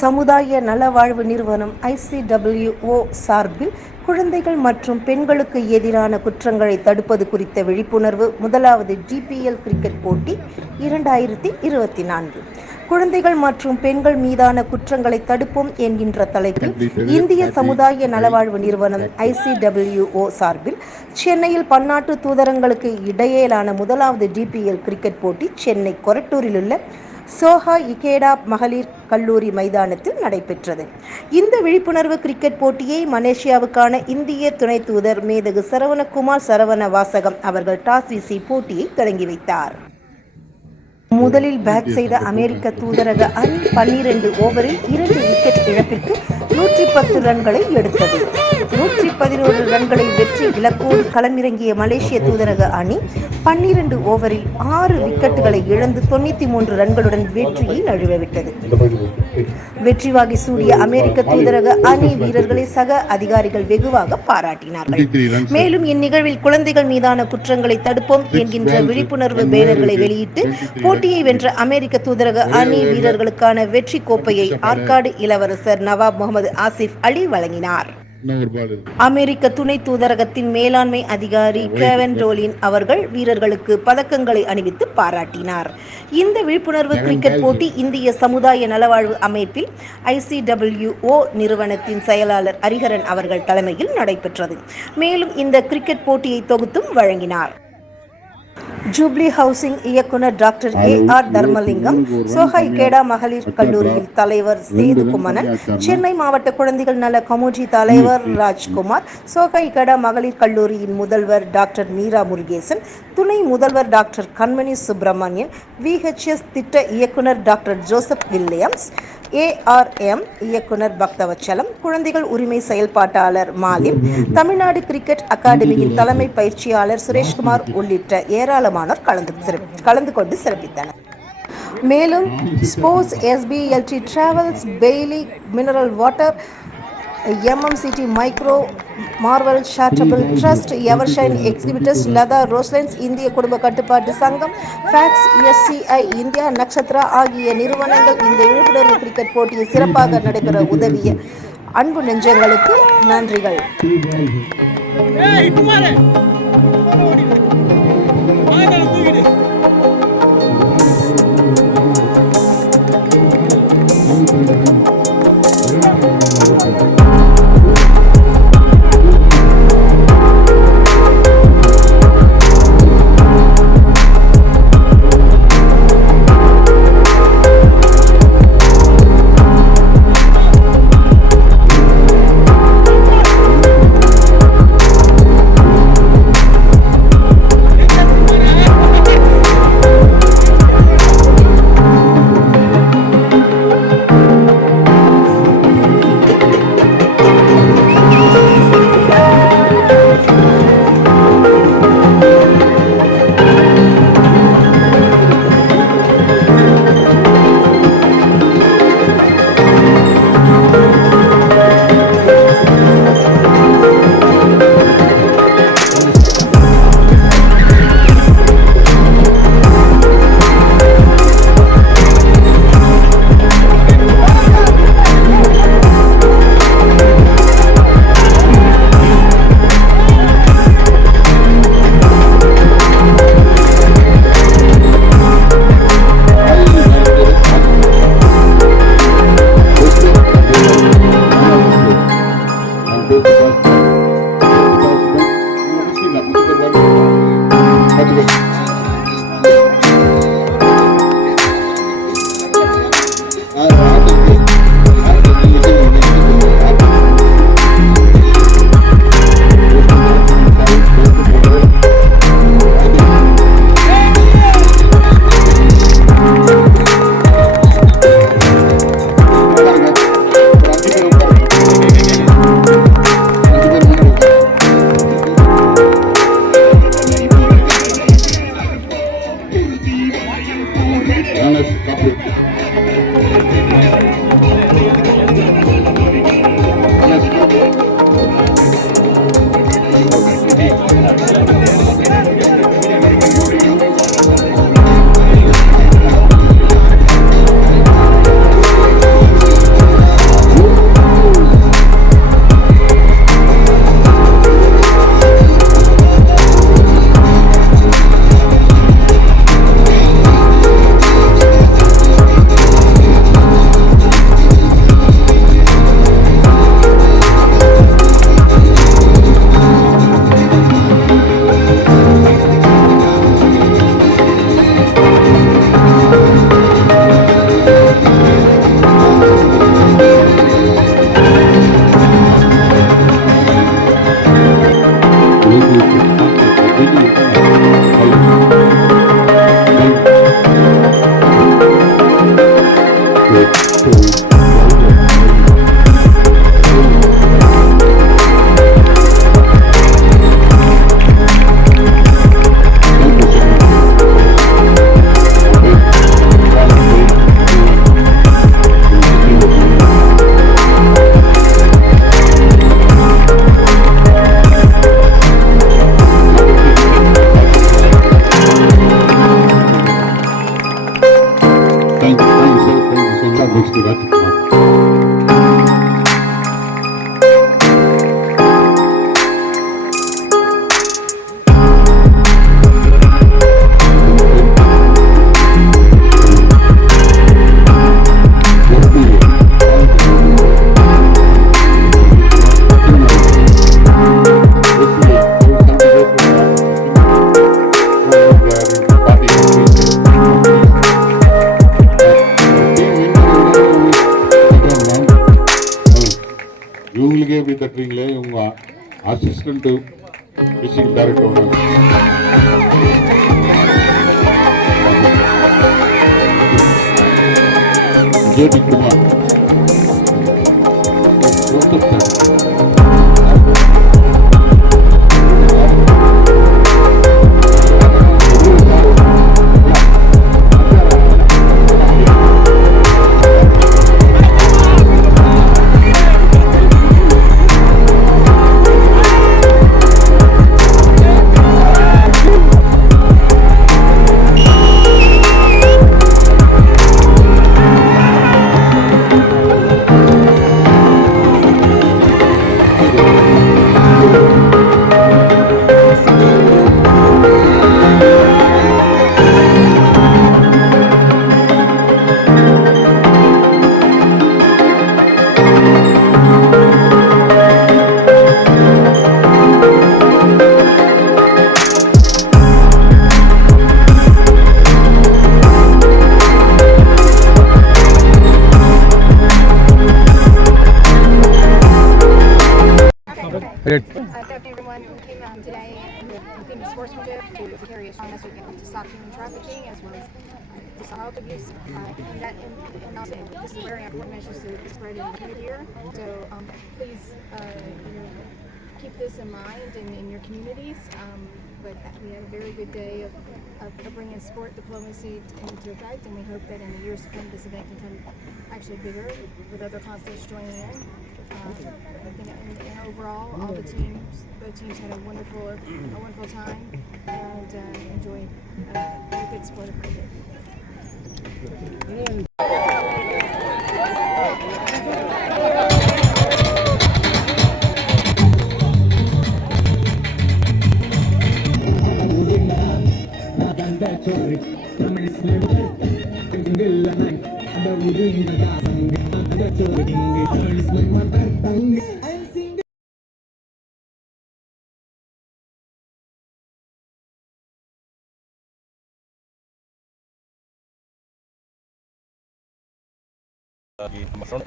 சமுதாய நலவாழ்வு நிறுவனம் ICWO சார்பில் குழந்தைகள் மற்றும் பெண்களுக்கு எதிரான குற்றங்களை தடுப்பது குறித்த விழிப்புணர்வு முதலாவது DPL கிரிக்கெட் போட்டி 2024. குழந்தைகள் மற்றும் பெண்கள் மீதான குற்றங்களை தடுப்போம் என்கின்ற தலைப்பில் இந்திய சமுதாய நலவாழ்வு நிறுவனம் ICWO சார்பில் சென்னையில் பன்னாட்டு தூதரங்களுக்கு இடையிலான முதலாவது DPL கிரிக்கெட் போட்டி சென்னை கொரட்டூரில் உள்ள சோஹா இகேடா மகளிர் கல்லூரி மைதானத்தில் நடைபெற்றது. இந்த விழிப்புணர்வு கிரிக்கெட் போட்டியை மலேசியாவுக்கான இந்திய துணை தூதர் மேதகு சரவணகுமார் சரவணவாசகம் அவர்கள் டாஸ் வீசி போட்டியை தொடங்கி வைத்தார். முதலில் பேட் செய்த அமெரிக்க தூதரக அணி 12 ஓவரில் 2 விக்கெட் இழப்பிற்கு 110 ரன்களை எடுத்தது. 111 ரன்களில் வெற்றி இலக்கோடு களமிறங்கிய மலேசிய தூதரக அணி 12 ஓவரில் 6 விக்கெட்டுகளை இழந்து 93 ரன்களுடன் வெற்றியை நழுவவிட்டது. வெற்றி வாகை சூடிய அமெரிக்க தூதரக அணி வீரர்களை சக அதிகாரிகள் வெகுவாக பாராட்டினார்கள். மேலும் இந்நிகழ்வில் குழந்தைகள் மீதான குற்றங்களை தடுப்போம் என்கின்ற விழிப்புணர்வு பேனர்களை வெளியிட்டு போட்டியை வென்ற அமெரிக்க தூதரக அணி வீரர்களுக்கான வெற்றி கோப்பையை ஆற்காடு இளவரசர் நவாப் முகமது ஆசிப் அலி வழங்கினார். அமெரிக்க துணை தூதரகத்தின் மேலாண்மை அதிகாரி கேவன் ரோலின் அவர்கள் வீரர்களுக்கு பதக்கங்களை அணிவித்து பாராட்டினார். இந்த விழிப்புணர்வு கிரிக்கெட் போட்டி இந்திய சமுதாய நலவாழ்வு அமைப்பில் ICWO நிறுவனத்தின் செயலாளர் ஹரிஹரன் அவர்கள் தலைமையில் நடைபெற்றது. மேலும் இந்த கிரிக்கெட் போட்டியை தொகுத்தும் வழங்கினார். ஜூப்ளி ஹவுசிங் இயக்குனர் டாக்டர் AR தர்மலிங்கம், சோஹா இகேடா மகளிர் கல்லூரியில் தலைவர் சேது குமணன், சென்னை மாவட்ட குழந்தைகள் நல கமுஜி தலைவர் ராஜ்குமார், சோஹா இகேடா மகளிர் கல்லூரியின் முதல்வர் டாக்டர் மீரா முருகேசன், துணை முதல்வர் டாக்டர் கண்மணி சுப்பிரமணியன், VHS திட்ட இயக்குனர் டாக்டர் ஜோசப் வில்லியம்ஸ், ARM இயக்குனர் பக்தவச்சலம், குழந்தைகள் உரிமை செயல்பாட்டாளர் மாலிம், தமிழ்நாடு கிரிக்கெட் அகாடமியின் தலைமை பயிற்சியாளர் சுரேஷ்குமார் உள்ளிட்ட ஏராளமானோர் கலந்து கொண்டு சிறப்பித்தனர். மேலும் sports SBLT travels, Bailey mineral water, MMCT micro, Marvel charitable trust, Evershine exhibitors, Latha Roselines, இந்திய குடும்ப கட்டுப்பாட்டு சங்கம், ஃபேக்ஸ், SCI இந்தியா, நக்ஷத்ரா ஆகிய நிறுவனங்கள் இந்த விழிப்புணர்வு கிரிக்கெட் போட்டியை சிறப்பாக நடைபெற உதவிய அன்பு நெஞ்சங்களுக்கு நன்றிகள். இவங்களுக்கே எப்படி தட்டுறீங்களே, இவங்க அசிஸ்டன்ட் மியூசிக் டைரக்டரோட JP Kumar Good afternoon, everyone. We came out today in theme of sportsmanship to carry a strong message to stop human trafficking as well as to stop child abuse. And also, this is a very important message to spread in the community here. So please, keep this in mind in your communities. But we had a very good day of bringing sport diplomacy into effect, and we hope that in the years to come, this event can come actually bigger with other conflicts joining in. I think and overall, both teams had a wonderful time and enjoyed a good sport of cricket.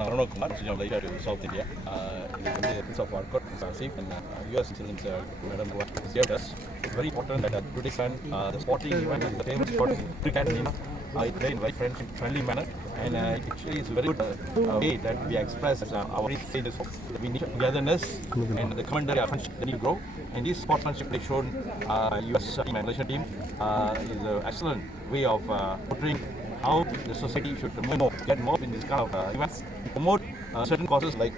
Arnold Kumar, later to South India. Prince of Walcott, safe, and US citizens, Madam is here with us. It's very important that today's the sporting event is the famous sport cricket team. It's played in a very friendly manner, and it actually is a very good way that we express our status of we need togetherness and the commentary of that need to grow. And this sportsmanship they shown US team and Malaysian team is an excellent way of portraying how the society should get more in this kind of events, promote certain causes like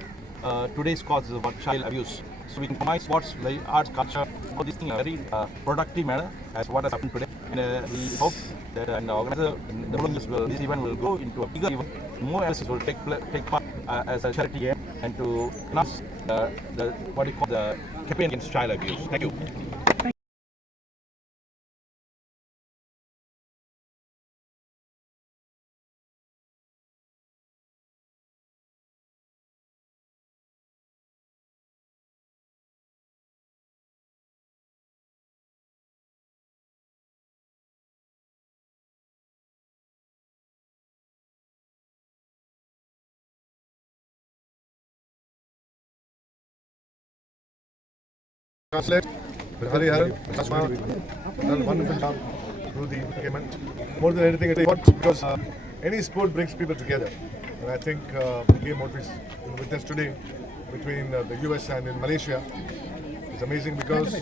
today's cause is about child abuse. So we can combine sports, like arts, culture, all these things in a very productive manner as what has happened today. And we hope that the organizer, the will, this event will go into a bigger event. More else will take part as a charity game and to enhance the what we call the campaign against child abuse. Thank you. Translate with Hariharan, Asma, done a wonderful job through the tournament. More than anything, it's important because any sport brings people together. And I think the game what we witnessed today between the US and in Malaysia is amazing because